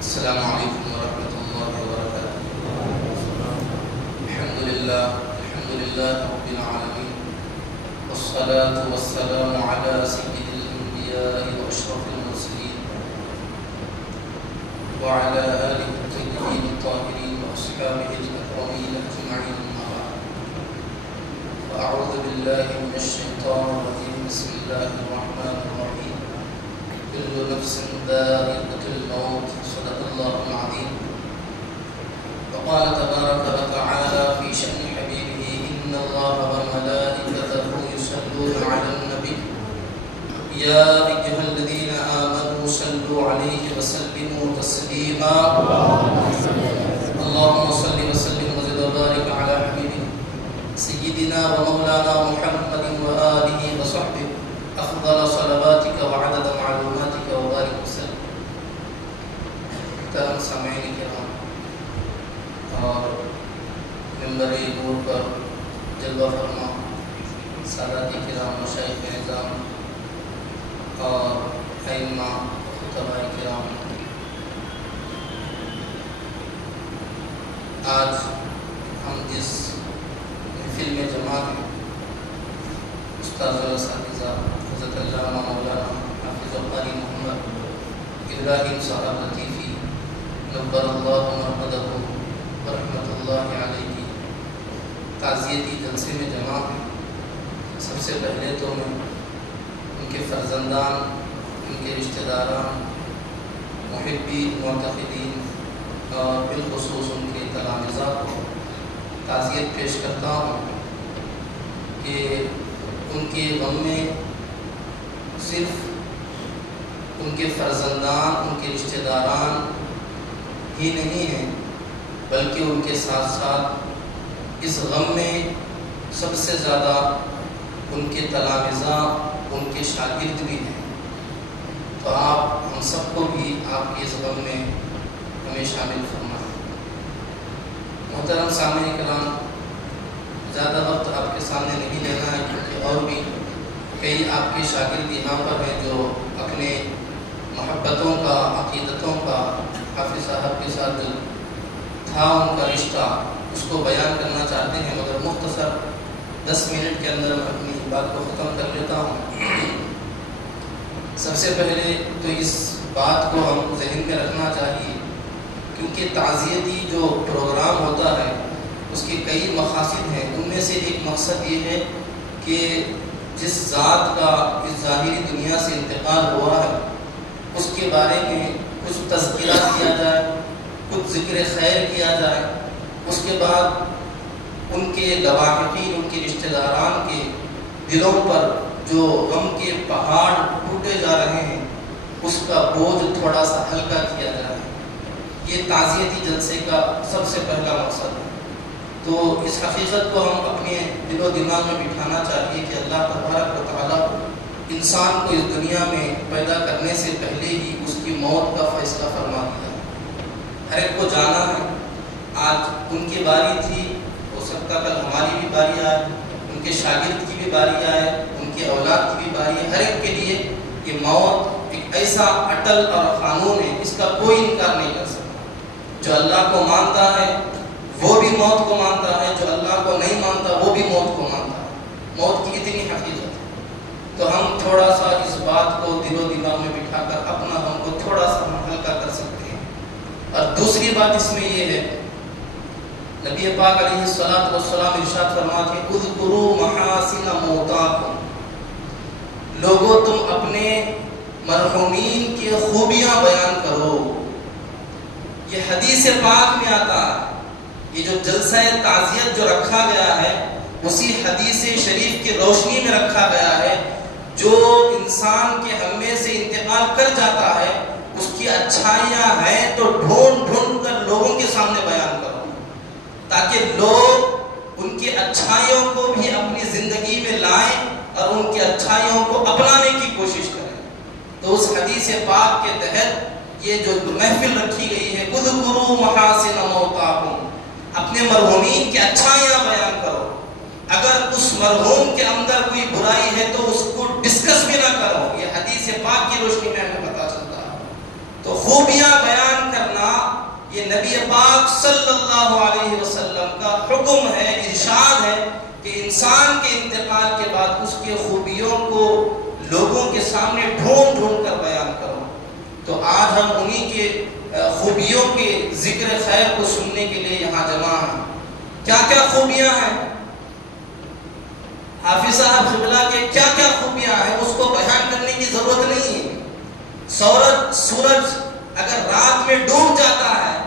السلام علیکم ورحمۃ اللہ وبرکاتہ۔ الحمد للہ رب العالمین، والصلاة والسلام علی سید الانبیاء واشرف المرسلین وعلى آلہ الطیبین الطاہرین واصحابہ الاکرمین اجمعین، اما بعد، فاعوذ باللہ من الشیطان الرجیم، بسم اللہ الرحمن الرحیم، كل نفس ذائقة الموت، صدق الله العظيم۔ وقال تبارك وتعالى في شأن حبيبه إن الله وملائكته يصلون على النبي يا أيها الذين آمنوا صلوا عليه وسلموا تسليما اللهم صل وسلم وزد وبارك على حبيبك سيدنا ومولانا محمد وآله وصحبه أفضل صلواتك وعدد معلوماتك وبارك وسلم۔ محترم سامعین کرام اور منبر نور پر جلوہ فرما سادات کرام، مشائخ نظام اور ائمہ خطباء کرام، آج ہم جس محفل میں جمع ہیں، استاد و اساتذہ حضرت علامہ مولانا حافظ القاری محمد ابراہیم صاحب لطیفی نبر اللہ مرمدہ ورحمۃ اللہ علیہ کی تعزیتی جلسے میں جمع ہیں۔ سب سے پہلے تو میں ان کے فرزندان، ان کے رشتہ داران، محبین، معتقدین اور بالخصوص ان کے تلامذہ کو تعزیت پیش کرتا ہوں کہ ان کے غم میں صرف ان کے فرزندان، ان کے رشتہ داران ہی نہیں ہیں، بلکہ ان کے ساتھ ساتھ اس غم میں سب سے زیادہ ان کے تلامذہ، ان کے شاگرد بھی ہیں۔ تو آپ ہم سب کو بھی آپ کے اس غم میں ہمیں شامل فرمائیں۔ محترم سامعین کرام، زیادہ وقت آپ کے سامنے نہیں لینا ہے، کیونکہ اور بھی کئی آپ کے شاگرد یہاں پر ہیں جو اپنے محبتوں کا، عقیدتوں کا حافظ صاحب کے ساتھ جو تھا ان کا رشتہ، اس کو بیان کرنا چاہتے ہیں، مگر مختصر 10 منٹ کے اندر میں اپنی بات کو ختم کر لیتا ہوں۔ سب سے پہلے تو اس بات کو ہم ذہن میں رکھنا چاہیے، کیونکہ تعزیتی جو پروگرام ہوتا ہے اس کی کئی مقاصد ہیں۔ ان میں سے ایک مقصد یہ ہے کہ جس ذات کا اس ظاہری دنیا سے انتقال ہوا ہے اس کے بارے میں کچھ تذکرہ کیا جائے، کچھ ذکر خیر کیا جائے، اس کے بعد ان کے لواحقین، ان کے رشتہ داران کے دلوں پر جو غم کے پہاڑ ٹوٹے جا رہے ہیں اس کا بوجھ تھوڑا سا ہلکا کیا جائے۔ یہ تعزیتی جلسے کا سب سے پہلا مقصد ہے۔ تو اس حقیقت کو ہم اپنے دل و دماغ میں بٹھانا چاہیے کہ اللہ تبارک و تعالیٰ انسان کو اس دنیا میں پیدا کرنے سے پہلے ہی اس کی موت کا فیصلہ فرما دیا۔ ہر ایک کو جانا ہے، آج ان کی باری تھی، ہو سکتا کل ہماری بھی باری آئے، ان کے شاگرد کی بھی باری آئے، ان کے اولاد کی بھی باری ہے۔ ہر ایک کے لیے یہ موت ایک ایسا اٹل اور قانون ہے، اس کا کوئی انکار نہیں کر سکتا۔ جو اللہ کو مانتا ہے وہ بھی موت کو مانتا ہے، جو اللہ کو نہیں مانتا وہ بھی موت کو مانتا ہے۔ موت کی اتنی حقیقت ہے۔ تو ہم تھوڑا سا اس بات کو دل و دماغ میں بٹھا کر اپنا ہم کو تھوڑا سا ہلکا کر سکتے ہیں۔ اور دوسری بات اس میں یہ ہے، نبی پاک علیہ الصلوۃ والسلام ارشاد فرماتے ہیں اذکروا محاسن موتاکم، لوگوں تم اپنے مرحومین کی خوبیاں بیان کرو۔ یہ حدیث پاک میں آتا ہے، یہ جو جلسہ تعزیت جو رکھا گیا ہے اسی حدیث شریف کی روشنی میں رکھا گیا ہے۔ جو انسان کے ہم میں سے انتقال کر جاتا ہے اس کی اچھائیاں ہیں تو ڈھونڈ ڈھونڈ کر لوگوں کے سامنے بیان کرو، تاکہ لوگ ان کی اچھائیوں کو بھی اپنی زندگی میں لائیں اور ان کی اچھائیوں کو اپنانے کی کوشش کریں۔ تو اس حدیث پاک کے تحت یہ جو محفل رکھی گئی ہے، اذکروا محاسن موتاکم، اپنے مرحومین کی اچھائیاں بیان کرو۔ اگر اس مرحوم کے اندر کوئی برائی ہے تو اس کو ڈسکس بھی نہ کرو، یہ حدیث پاک کی روشنی میں ہمیں پتہ چلتا ہے۔ تو خوبیاں بیان کرنا کہ نبی پاک صلی اللہ علیہ وسلم کا حکم ہے، ارشاد ہے کہ انسان کے انتقال کے بعد اس کے خوبیوں کو لوگوں کے سامنے ڈھونڈ ڈھونڈ کر بیان کرو۔ تو آج ہم انہی کے خوبیوں کے ذکر خیر کو سننے کے لیے یہاں جمع ہیں۔ کیا کیا خوبیاں ہیں حافظ صاحب قبلہ کے، کیا کیا خوبیاں ہیں، اس کو بیان کرنے کی ضرورت نہیں ہے۔ سورج اگر رات میں ڈوب جاتا ہے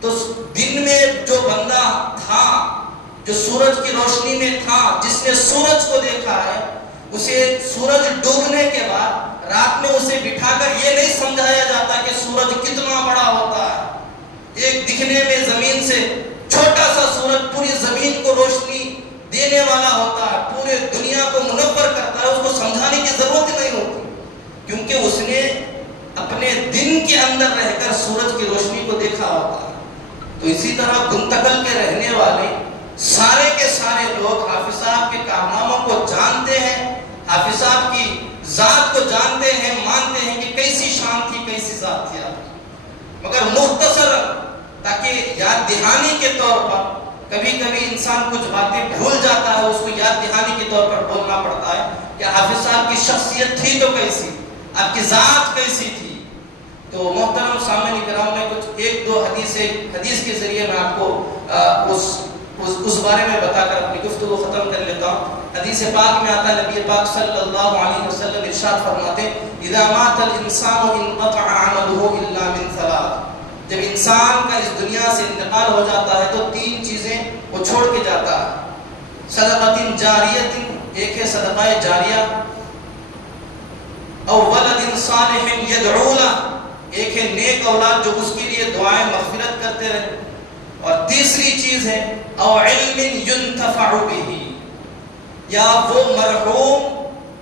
تو دن میں جو بندہ تھا، جو سورج کی روشنی میں تھا، جس نے سورج کو دیکھا ہے، اسے سورج ڈوبنے کے بعد رات میں اسے بٹھا کر یہ نہیں سمجھایا جاتا کہ سورج کتنا بڑا ہوتا ہے۔ ایک دکھنے میں زمین سے چھوٹا سا سورج پوری زمین کو روشنی دینے والا ہوتا ہے، پورے دنیا کو منور کرتا ہے، اس کو سمجھانے کی ضرورت نہیں ہوتی، کیونکہ اس نے اپنے دن کے اندر رہ کر سورج کی روشنی کو دیکھا ہوتا ہے۔ تو اسی طرح گنتکل کے رہنے والے سارے کے سارے لوگ حافظ صاحب کے کارناموں کو جانتے ہیں، حافظ صاحب کی ذات کو جانتے ہیں، مانتے ہیں کہ کیسی شان تھی، کیسی ذات تھی آپ کی۔ مگر مختصر تاکہ یاد دہانی کے طور پر کبھی کبھی انسان کچھ باتیں بھول جاتا ہے، اس کو یاد دہانی کے طور پر بولنا پڑتا ہے کہ حافظ صاحب کی شخصیت تھی تو کیسی، آپ کی ذات کیسی تھی۔ تو محترم سامعین کرام، میں کچھ ایک دو حدیث کے ذریعے میں آپ کو اس بارے میں بتا کر اپنی گفتگو ختم کر لیتا ہوں۔ حدیث پاک میں آتا ہے، نبی پاک صلی اللہ علیہ وسلم ارشاد فرماتے ہیں، اذا مات الانسان انقطع عمله الا من ثلاث۔ جب انسان کا اس دنیا سے انتقال ہو جاتا ہے تو تین چیزیں وہ چھوڑ کے جاتا ہے۔ صدقۃ جاریۃ، ایک ہے صدقہ جاریہ، او ولد صالح یدعو لہ، ایک ہے نیک اولاد جو اس کے لیے دعائیں مغفرت کرتے رہے، اور تیسری چیز ہے او علم ينتفع به، یا وہ مرحوم،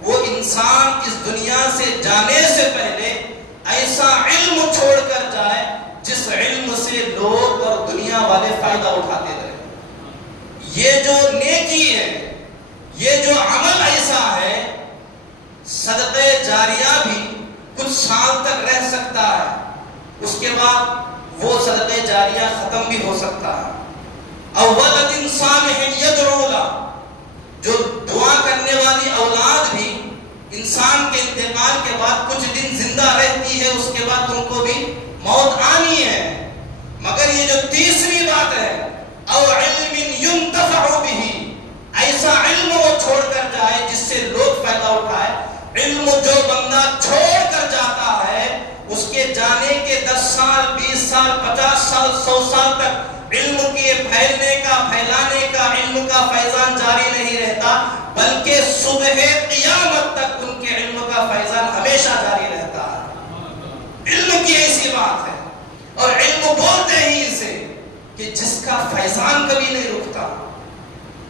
وہ انسان اس دنیا سے جانے سے پہلے ایسا علم چھوڑ کر جائے جس علم سے لوگ اور دنیا والے فائدہ اٹھاتے رہے۔ یہ جو نیکی ہے، یہ جو عمل ایسا ہے، صدقہ جاریہ بھی کچھ سال تک رہ سکتا ہے، اس کے بعد وہ صدقہ جاریہ ختم بھی ہو سکتا ہے۔ او ولد صالح یدعو لہ، جو دعا کرنے والی اولاد بھی انسان کے انتقال کے بعد کچھ دن زندہ رہتی ہے، اس کے بعد ان کو بھی موت آنی ہے۔ مگر یہ جو تیسری بات ہے، او علم ينتفع به، ایسا علم وہ چھوڑ کر جائے جس سے لوگ فائدہ اٹھائے۔ علم جو بندہ چھوڑ کر جاتا ہے، اس کے جانے کے 10 سال 20 سال 50 سال 100 سال تک علم کے پھیلنے کا، پھیلانے کا، علم کا فیضان جاری نہیں رہتا، بلکہ صبح قیامت تک ان کے علم کا فیضان ہمیشہ جاری رہتا ہے۔ علم کی ایسی بات ہے، اور علم بولتے ہی اسے کہ جس کا فیضان کبھی نہیں رکتا،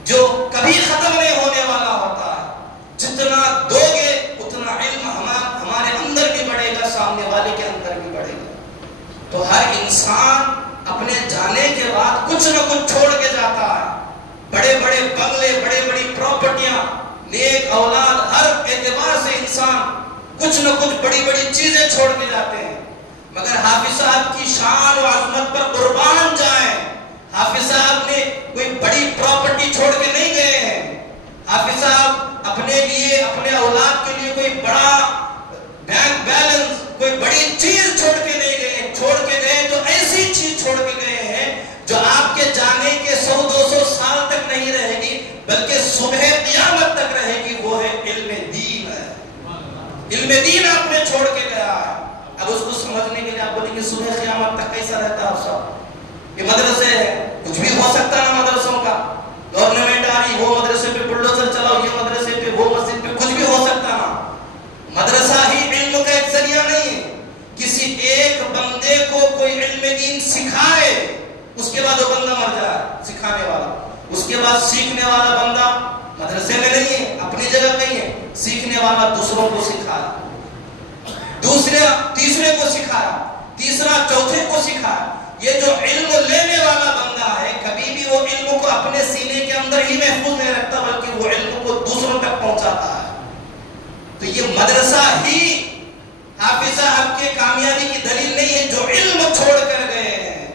جو کبھی ختم نہیں ہونے والا ہوتا ہے۔ جتنا دو گے اتنا علم ہمارے اندر بھی بڑھے گا، سامنے والے کے اندر بھی بڑھے گا۔ تو ہر انسان اپنے جانے کے بعد کچھ نہ کچھ چھوڑ کے جاتا ہے، بڑے بڑے بنگلے، بڑے بڑی پراپرٹیاں، نیک اولاد، ہر اعتبار سے انسان کچھ نہ کچھ بڑی بڑی چیزیں چھوڑ کے جاتے ہیں۔ مگر حافظ صاحب کی شان و عظمت پر قربان جائیں، حافظ صاحب نے کوئی بڑی پراپرٹی چھوڑ کے نہیں گئے ہیں، حافظ صاحب اپنے لیے، اپنے اولاد کے لیے کوئی بڑا بینک بیلنس، کوئی بڑی چیز چھوڑ کے نہیں گئے، چھوڑ کے گئے تو ایسی چیز چھوڑ کے گئے ہیں جو آپ کے جانے کے 100-200 سال تک نہیں رہے گی، بلکہ صبح قیامت تک رہے گی، وہ ہے علم دین ہے۔ علم دین آپ نے چھوڑ کے گیا ہے۔ اب اس کو سمجھنے کے لیے آپ بولیں گے صبح قیامت تک کیسا رہتا ہے آپ سب؟ یہ مدرسے ہے، کچھ بھی ہو سکتا ہے نا مدرسوں کا، گورنمنٹ آ رہی، وہ مدرسے پہ بلڈوزر چلاؤ، یہ مدرسے پہ، وہ مسجد پہ، کچھ بھی ہو سکتا نا۔ مدرسہ ہی علم کا ایک ذریعہ نہیں ہے۔ کسی ایک بندے کو کوئی علم دین سکھائے، اس کے بعد وہ بندہ مر جائے، سکھانے والا، اس کے بعد سیکھنے والا بندہ مدرسے میں نہیں ہے، اپنی جگہ کہیں ہے، سیکھنے والا دوسروں کو سکھایا، تیسرے کو سکھایا، تیسرا چوتھے کو سکھایا۔ یہ جو علم لینے والا بندہ ہے، کبھی بھی وہ علم کو اپنے سینے کے اندر ہی محفوظ نہیں رکھتا، بلکہ وہ علم کو دوسروں تک پہنچاتا ہے۔ تو یہ مدرسہ ہی حافظ صاحب کے کامیابی کی دلیل نہیں ہے جو علم چھوڑ کر گئے ہیں۔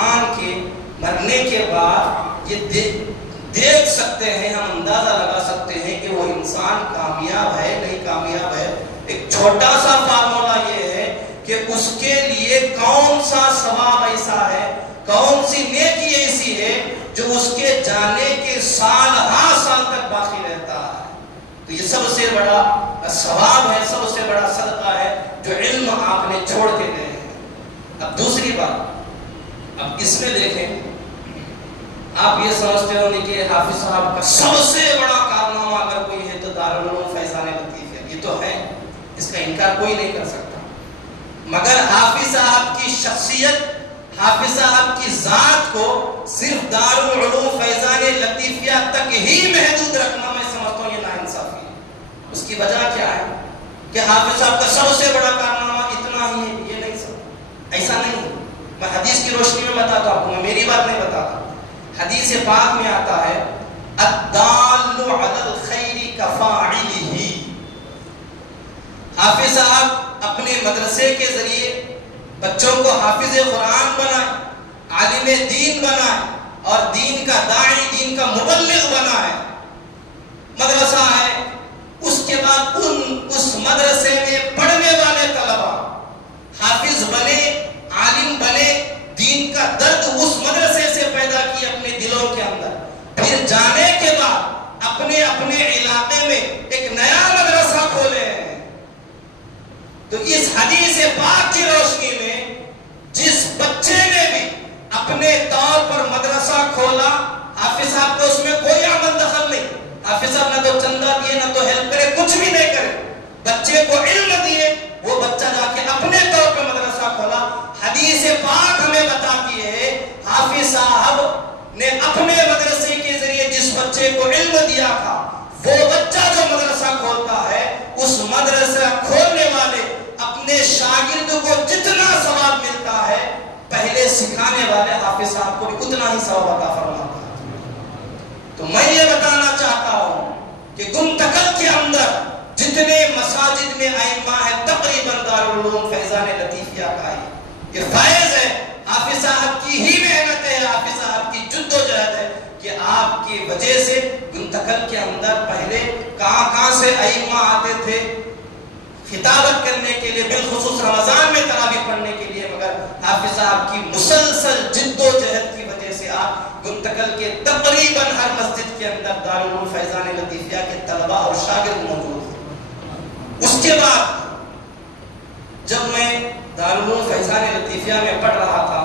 انسان کے مرنے کے بعد یہ دیکھ سکتے ہیں، ہم اندازہ لگا سکتے ہیں کہ وہ انسان کامیاب ہے نہیں کامیاب ہے، ایک چھوٹا سا فارمولا یہ ہے کہ اس کے لیے کون سا ثواب ایسا ہے، کون سی نیکی ایسی ہے جو اس کے جانے کے سال ہاں سال تک باقی رہتا ہے۔ تو یہ سب سے بڑا ثواب ہے، سب سے بڑا صدقہ ہے جو علم آپ نے چھوڑ کے گئے ہیں۔ اب دوسری بات، اب اس میں دیکھیں، آپ یہ سمجھتے ہوں گے کہ حافظ صاحب کا سب سے بڑا کارنامہ اگر کوئی ہے تو دارالعلوم فیضان لطیف ہے، یہ تو ہے، اس کا انکار کوئی نہیں کر سکتا، مگر حافظ صاحب کی شخصیت، حافظ صاحب کی ذات کو صرف دارالعلوم فیضان لطیفیہ تک ہی محدود رکھنا میں سمجھتا ہوں یہ ناانصافی ہے۔ اس کی وجہ کیا ہے کہ حافظ صاحب کا سب سے بڑا کارنامہ اتنا ہی ہے، یہ نہیں سب ایسا نہیں ہے۔ میں حدیث کی روشنی میں بتاتا ہوں، میں میری بات نہیں بتاتا، حدیث پاک میں آتا ہے الدال علی الخیر کفاعلہ۔ حافظ صاحب اپنے مدرسے کے ذریعے بچوں کو حافظ قرآن بنائے، عالم دین بنائے اور دین کا داعی، دین کا مبلغ بنائے۔ مدرسہ ہے، اس کے بعد اس مدرسے میں پڑھنے والے طلبہ حافظ بنے، عالم بنے، دین کا درد اس مدرسے سے پیدا کی اپنے دلوں کے اندر، پھر جانے کے بعد اپنے اپنے علاقے میں ایک نیا مدرسہ کھولے ہیں۔ تو اس حدیث پاک کی روشنی میں جس بچے نے بھی اپنے طور پر مدرسہ کھولا، حافظ صاحب کو اس میں کوئی عمل دخل نہیں، حافظ صاحب نہ تو چندہ دیے نہ تو ہیلپ کرے، کچھ بھی نہیں کرے، بچے کو علم دیے، وہ بچہ جا کے اپنے طور پر مدرسہ کھولا۔ حدیث پاک ہمیں بتاتی ہے حافظ صاحب نے اپنے مدرسے کے ذریعے جس بچے کو علم دیا تھا، وہ بچہ جو مدرسہ کھولتا ہے، اس مدرسہ کھولنے والے اپنے شاگرد کو جتنا ثواب ملتا ہے، پہلے سکھانے والے حافظ صاحب کو بھی اتنا ہی ثواب عطا فرماتا ہے۔ تو میں یہ بتانا چاہتا ہوں کہ گنتکل کے اندر جتنے مساجد میں ائمہ ہیں، تقریباً دارالعلوم فیضان لطیفیہ کا ہے، یہ فائز ہے، حافظ صاحب کی ہی محنت ہے، حافظ صاحب کی جد و جہد ہے کہ آپ کی وجہ سے گنتکل کے اندر پہلے کہاں سے ائمہ آتے تھے خطابت کرنے کے لیے، بالخصوص رمضان میں تراویح پڑھنے کے لیے، مگر حافظ صاحب کی مسلسل جد و جہد کی وجہ سے آپ گنتکل کے تقریباً ہر مسجد کے اندر دارالعلوم فیضان لطیفیہ کے طلبہ اور شاگرد موجود ہیں۔ اس کے بعد جب میں دارالعلوم فیضان لطیفیہ میں پڑھ رہا تھا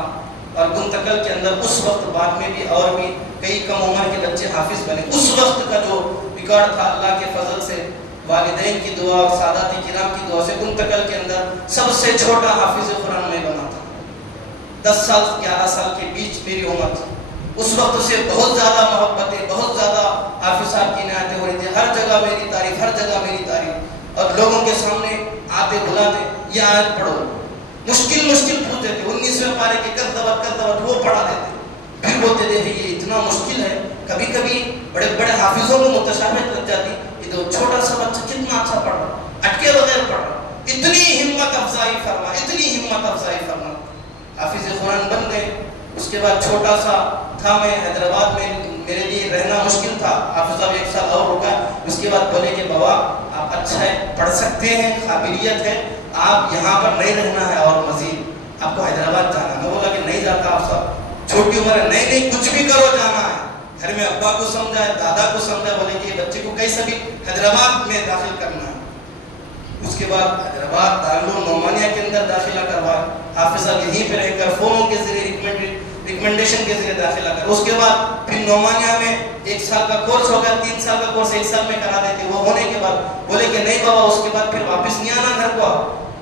اور گنتکل کے اندر اس وقت بعد میں بھی اور بھی کئی کم عمر کے بچے حافظ بنے، اس وقت کا جو ریکارڈ تھا اللہ کے فضل سے، والدین کی دعا اور سادات کرام کی دعا سے، گنتکل کے اندر سب سے چھوٹا حافظ قرآن میں بنا تھا۔ 10 سال 11 سال کے بیچ میری عمر تھی۔ اس وقت سے بہت زیادہ محبتیں، بہت زیادہ حافظ صاحب کی عنایتیں ہو رہی تھی، ہر جگہ میری تعریف، ہر جگہ میری تعریف، اور لوگوں کے سامنے آتے بلاتے یہ آیت پڑھو، مشکل پوچھتے تھے، 19ویں پارے کے کذبت وہ پڑھا دیتے، پھر بولتے تھے یہ اتنا مشکل ہے، کبھی کبھی بڑے بڑے حافظوں کو متشابہت لگ جاتی، یہ تو چھوٹا سا بچہ کتنا اچھا پڑھ رہا، اٹکے بغیر پڑھ رہا، اتنی ہمت افزائی فرما، اتنی ہمت افزائی فرما، حافظ قرآن بن گئے۔ اس کے بعد چھوٹا سا تھا، میں حیدرآباد میں، میرے لیے رہنا مشکل تھا، حافظ صاحب 1 سال اور رکا، اس کے بعد بولے کہ بابا آپ اچھا ہے، پڑھ سکتے ہیں، قابلیت ہے، آپ یہاں پر نہیں رہنا ہے اور مزید آپ کو حیدرآباد جانا ہے۔ میں بولا کہ نہیں جاتا، آپ صاحب چھوٹی عمر ہے، نہیں کچھ بھی کرو، جانا ہے۔ گھر میں ابا کو سمجھائے، دادا کو سمجھائے، بولے کہ بچے کو کیسا بھی حیدرآباد میں داخل کرنا ہے۔ اس کے بعد حیدرآباد دارالعلوم نعمانیہ کے اندر داخلہ کروایا، حافظ صاحب یہیں پہ رہ کر فونوں کے ذریعے ریکمنڈیشن کے ذریعے داخلہ کر، اس کے بعد پھر نعمانیہ میں 1 سال کا کورس ہو گیا، 3 سال کا کورس 1 سال میں کرا دیتے، وہ ہونے کے بعد بولے کہ نہیں بابا اس کے بعد پھر واپس نہیں آنا گھر کو،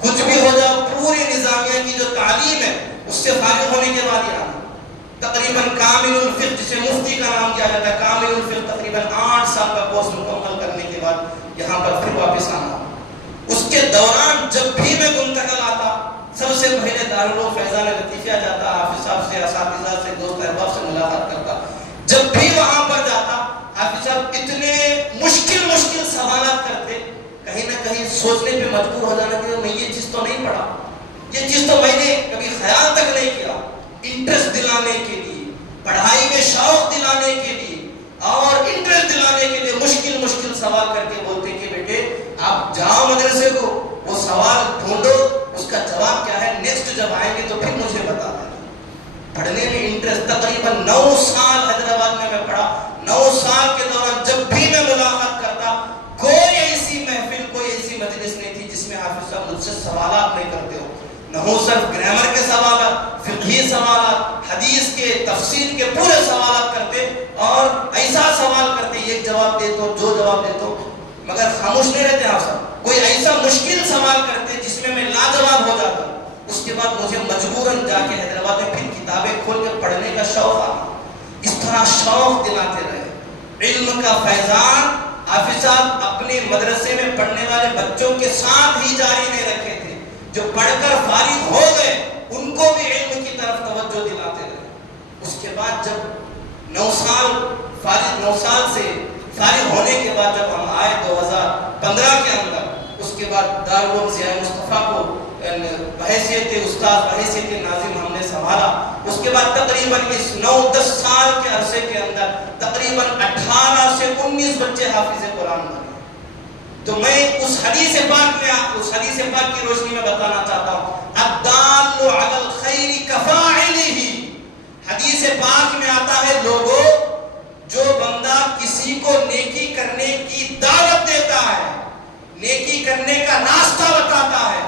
کچھ بھی ہو جاؤ، پوری نظامیہ کی جو تعلیم ہے اس سے فارغ ہونے کے بعد ہی آنا۔ تقریباً کامل الفقہ، جسے مفتی کا نام کیا جاتا ہے، کامل الفقہ تقریباً 8 سال کا کورس مکمل کرنے کے بعد یہاں پر پھر واپس آنا۔ اس کے دوران جب بھی میں گنتکل آتا، سب سے پہلے دارالعلوم فیضان لطیفیہ جاتا، حافظ صاحب سے، اساتذہ سے، دوست احباب سے ملاقات کرتا، جب بھی وہاں پر جاتا حافظ صاحب اتنے مشکل سوالات کرتے، کہیں نہ کہیں سوچنے پہ مجبور ہو جانا کہ میں یہ چیز تو نہیں پڑھا، یہ چیز تو میں نے کبھی خیال تک نہیں کیا، انٹرسٹ دلانے کے لیے، پڑھائی میں شوق دلانے کے لیے اور انٹرسٹ دلانے کے لیے مشکل مشکل سوال کر کے بولتے کہ بیٹے آپ جاؤ مدرسے کو، وہ سوال ڈھونڈو، اس کا جواب کیا ہے، نیکسٹ جب آئیں گے تو پھر مجھے بتا دینا۔ پڑھنے میں انٹرسٹ، تقریباً 9 سال حیدرآباد میں پڑھا۔ 9 سال کے دوران جب بھی میں ملاقات کرتا، کوئی ایسی محفل، کوئی ایسی مجلس نہیں تھی جس میں حافظ صاحب مجھ سے سوالات نہیں کرتے ہو۔ نہ صرف گرامر کے سوالات، فقہی سوالات، حدیث کے، تفسیر کے پورے سوالات کرتے، اور ایسا سوال کرتے ایک جواب دے تو جو جواب دے تو، مگر خاموش نہیں رہتے آپ سب۔ کوئی ایسا مشکل سوال کرتے جس میں میں لاجواب ہو جاتا، اس کے بعد مجھے مجبوراً جا کے حیدرآباد میں پھر کتابیں کھول کے پڑھنے کا شوق آنا۔ اس طرح شوق دلاتے رہے۔ علم کا فیضان حافظ صاحب اپنے مدرسے میں پڑھنے والے بچوں کے ساتھ ہی جاری نہیں رکھے تھے، جو پڑھ کر فارغ ہو گئے ان کو بھی علم کی طرف توجہ دلاتے رہے۔ اس کے بعد جب 9 سال سے فارغ ہونے کے بعد جب ہم آئے 2015 کے اندر، اس کے بعد دارالعلوم ضیاء مصطفیٰ کو بحیثیت استاد، بحیثیت ناظم ہم نے سنبھالا۔ اس کے بعد تقریباً اس 9-10 سال کے عرصے کے اندر تقریباً 18 سے 19 بچے حافظ قرآن بنے۔ تو میں اس حدیث پاک کی روشنی میں بتانا چاہتا ہوں، الدال علی الخیر کفاعلہ۔ حدیث پاک میں آتا ہے لوگوں، جو بندہ کسی کو نیکی کرنے کی دعوت دیتا ہے، نیکی کرنے کا راستہ بتاتا ہے،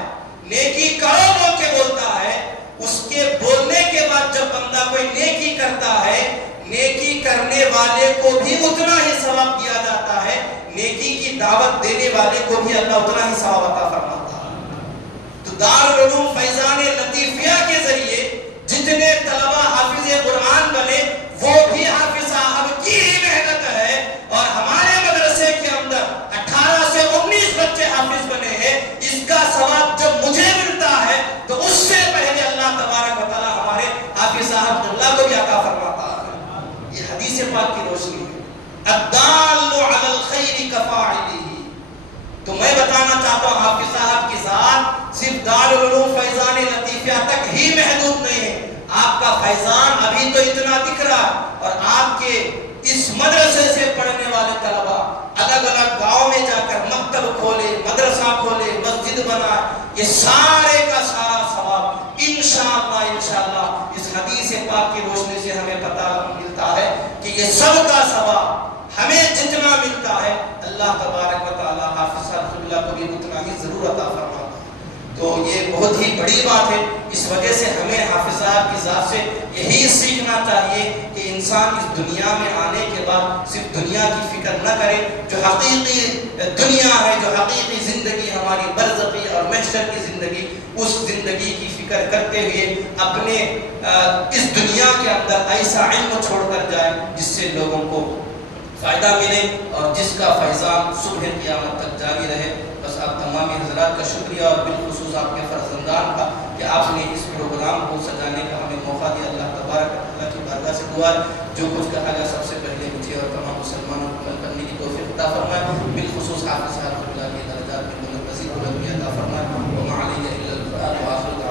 نیکی کرو بول کے بولتا ہے، اس کے بولنے کے بعد جب بندہ کوئی نیکی کرتا ہے، نیکی کرنے والے کو بھی اتنا ہی ثواب دیا جاتا ہے، نیکی کی دعوت دینے والے کو بھی اللہ اتنا ہی ثواب عطا فرماتا ہے۔ تو دارالعلوم فیضان لطیفیہ کے ذریعے جتنے طلبہ حافظ قرآن بنے وہ بھی حافظ صاحب کی ہی محنت ہے، اور ہمارے مدرسے کے اندر 18 سے 19 بچے حافظ بنے ہیں۔ اس کا ثواب جب مجھے ملتا ہے تو اس سے پہلے اللہ تبارک و تعالی ہمارے حافظ صاحب اللہ کو بھی عطا فرماتا ہے۔ یہ حدیث پاک کی روشنی ہے، الدال علی الخیر کفاعلہ۔ تو میں بتانا چاہتا ہوں حافظ صاحب کی ذات صرف دارالعلوم فیضان لطیفیہ تک ہی محدود نہیں ہے، آپ کا فیضان ابھی تو اتنا دکھ رہا، اور آپ کے اس مدرسے سے پڑھنے والے طلبہ الگ الگ گاؤں میں جا کر مکتب کھولے، مدرسہ کھولے، مسجد بنا، یہ سارے کا سارا ثواب انشاءاللہ اس حدیث پاک کی روشنی سے ہمیں پتہ ملتا ہے کہ یہ سب کا ثواب ہمیں جتنا ملتا ہے اللہ تبارک و تعالی حافظ صاحب اللہ کو بھی اتنا ہی ضرور عطا فرماتا ہے۔ تو یہ بہت ہی بڑی بات ہے، اس وجہ سے ہمیں حافظ صاحب کی ذات سے یہی سیکھنا چاہیے کہ انسان اس دنیا میں آنے کے بعد صرف دنیا کی فکر نہ کرے، جو حقیقی دنیا ہے، جو حقیقی زندگی ہماری برزخی اور محشر کی زندگی، اس زندگی کی فکر کرتے ہوئے اپنے اس دنیا کے اندر ایسا علم چھوڑ کر جائے جس سے لوگوں کو فائدہ ملے اور جس کا فیضان صبح قیامت تک جاری رہے۔ بس آپ تمام حضرات کا شکریہ، اور بالخصوص آپ کے فرزندان کا کہ آپ نے اس پروگرام کو سجانے کا ہمیں موقع دیا۔ اللہ تبارک و تعالیٰ کی بارگاہ سے دعا جو کچھ کہا گیا سب سے پہلے مجھے اور تمام مسلمانوں کو عمل کرنے کی توفیق عطا فرمائے، بالخصوص حافظ صاحب اللہ کے درجات میں مزید بلندی عطا فرمائے۔ وما علیہ الا البلاغ وآخر